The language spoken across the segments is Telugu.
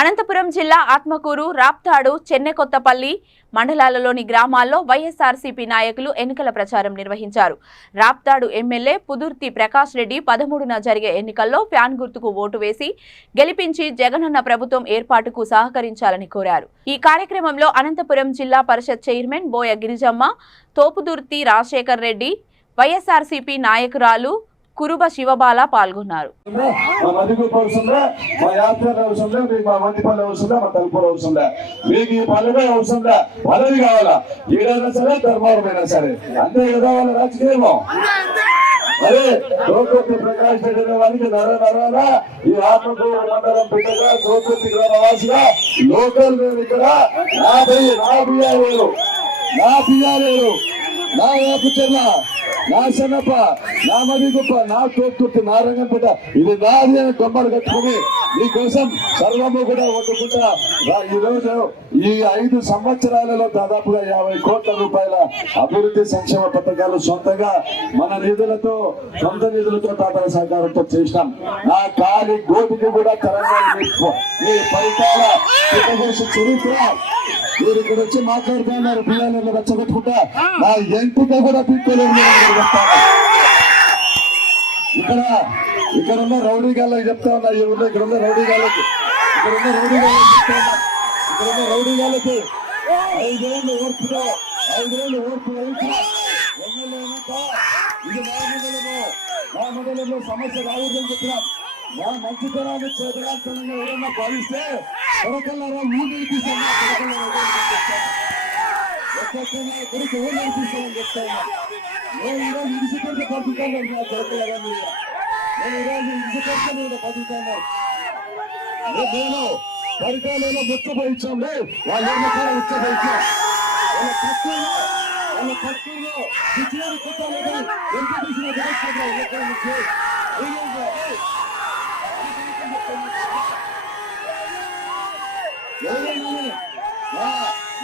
అనంతపురం జిల్లా ఆత్మకూరు, రాప్తాడు, చెన్నెకొత్తపల్లి మండలాలలోని గ్రామాల్లో వైఎస్ఆర్సీపీ నాయకులు ఎన్నికల ప్రచారం నిర్వహించారు. రాప్తాడు ఎమ్మెల్యే పుదుర్తి ప్రకాష్ రెడ్డి 13న జరిగే ఎన్నికల్లో ఫ్యాన్ గుర్తుకు ఓటు వేసి గెలిపించి జగనన్న ప్రభుత్వం ఏర్పాటుకు సహకరించాలని కోరారు. ఈ కార్యక్రమంలో అనంతపురం జిల్లా పరిషత్ చైర్మన్ బోయ గిరిజమ్మ, తోపుదుర్తి రాజశేఖర్ రెడ్డి, వైఎస్ఆర్సీపీ నాయకురాలు కురుబ శివబాల పాల్గొన్నారు. అరే ప్రకాష్ రెడ్డి అనే వారికి నరాల ఈ ఆత్మకూరు మండలం బిడ్డగా తోపుర్తి గ్రామవాసిగా లోకల్ మేము ఇక్కడ నా బియ్యాలేరు నా వేపుచెర్ల నా శనప నా మదిగుప్ప నా తోపుర్తి నా రంగంపేట ఇది నాది అని కొమ్మలు కట్టుకుని మీకోసం సర్వము కూడా వండుకుంటా ఈరోజు ఈ 5 సంవత్సరాలలో దాదాపుగా 50 కోట్ల రూపాయల అభివృద్ధి సంక్షేమ పథకాలు సొంతంగా మన నిధులతో సొంత నిధులతో తాతల సహకారంతో చేసినాం. నా కాలి గోటికి కూడా తెలంగాణ ఈ ఫలితాల చరిత్ర మీరు ఇక్కడ వచ్చి మాట్లాడుతున్నారు. పిల్లలు రచ్చగొట్టుకుంటా నా ఎంపిక కూడా తీసుకోలేదు. ఇక్కడ ఉన్న రౌడీ గాళ్ళకి చెప్తా ఉన్నా, ఇక్కడ ఉన్న రౌడీ గాళ్ళకి రౌడీ 5 ఏళ్ళు ఓర్పుతో 5 ఏళ్ళు ఓర్పు వహించి ఇది మా మండలంలో సమస్య రావద్దని చెప్పినాం. నా మంచితనాన్ని చేతగాంతనంగా ఎవరన్నా భావిస్తే కొరకల్లారా ఊళ్ళకి తీసుకోమని చెప్తా ఉన్నా. నేను ఈరోజు ఇడిసిపెడితే బతుకుతాను. నా కొరకల్లారా నేను ఈరోజు ఇడిసిపెడితే బతుకుతాను. నేను పరికాలలో ముచ్చపోయించాంలే వాళ్ళు ఏమో ఉచ్చపోయించాం. వాళ్ళ పక్కలో పిచ్చివారి కుట్టాలని ఎంత తీసిన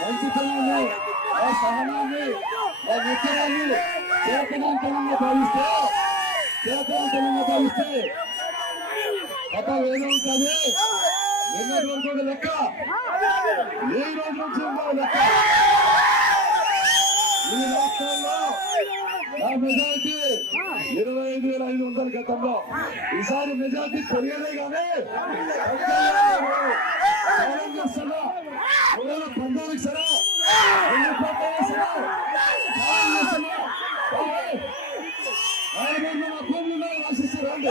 మంచితనాన్ని ఆ సహనాన్ని ఆ నిత్యాన్ని చేతనంతనంగా భావిస్తే కథ ఏదో ఉంటుంది. నిన్నటి వరకు లెక్క ఈ రోజు నుంచి లెక్క. ఈ రాష్ట్రాల్లో నా మెజార్టీ 25,500 గతంలో. ఈసారి మెజార్టీ పెరిగేదే కానీ పందానికి సరే ఆశిస్తారా అండి.